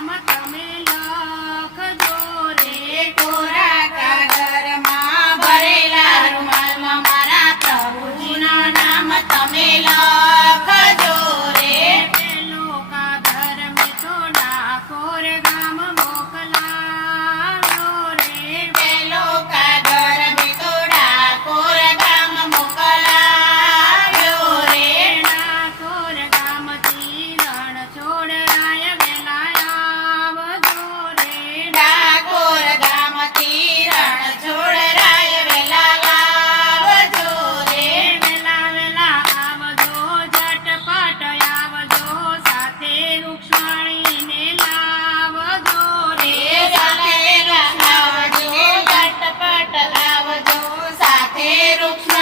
matar like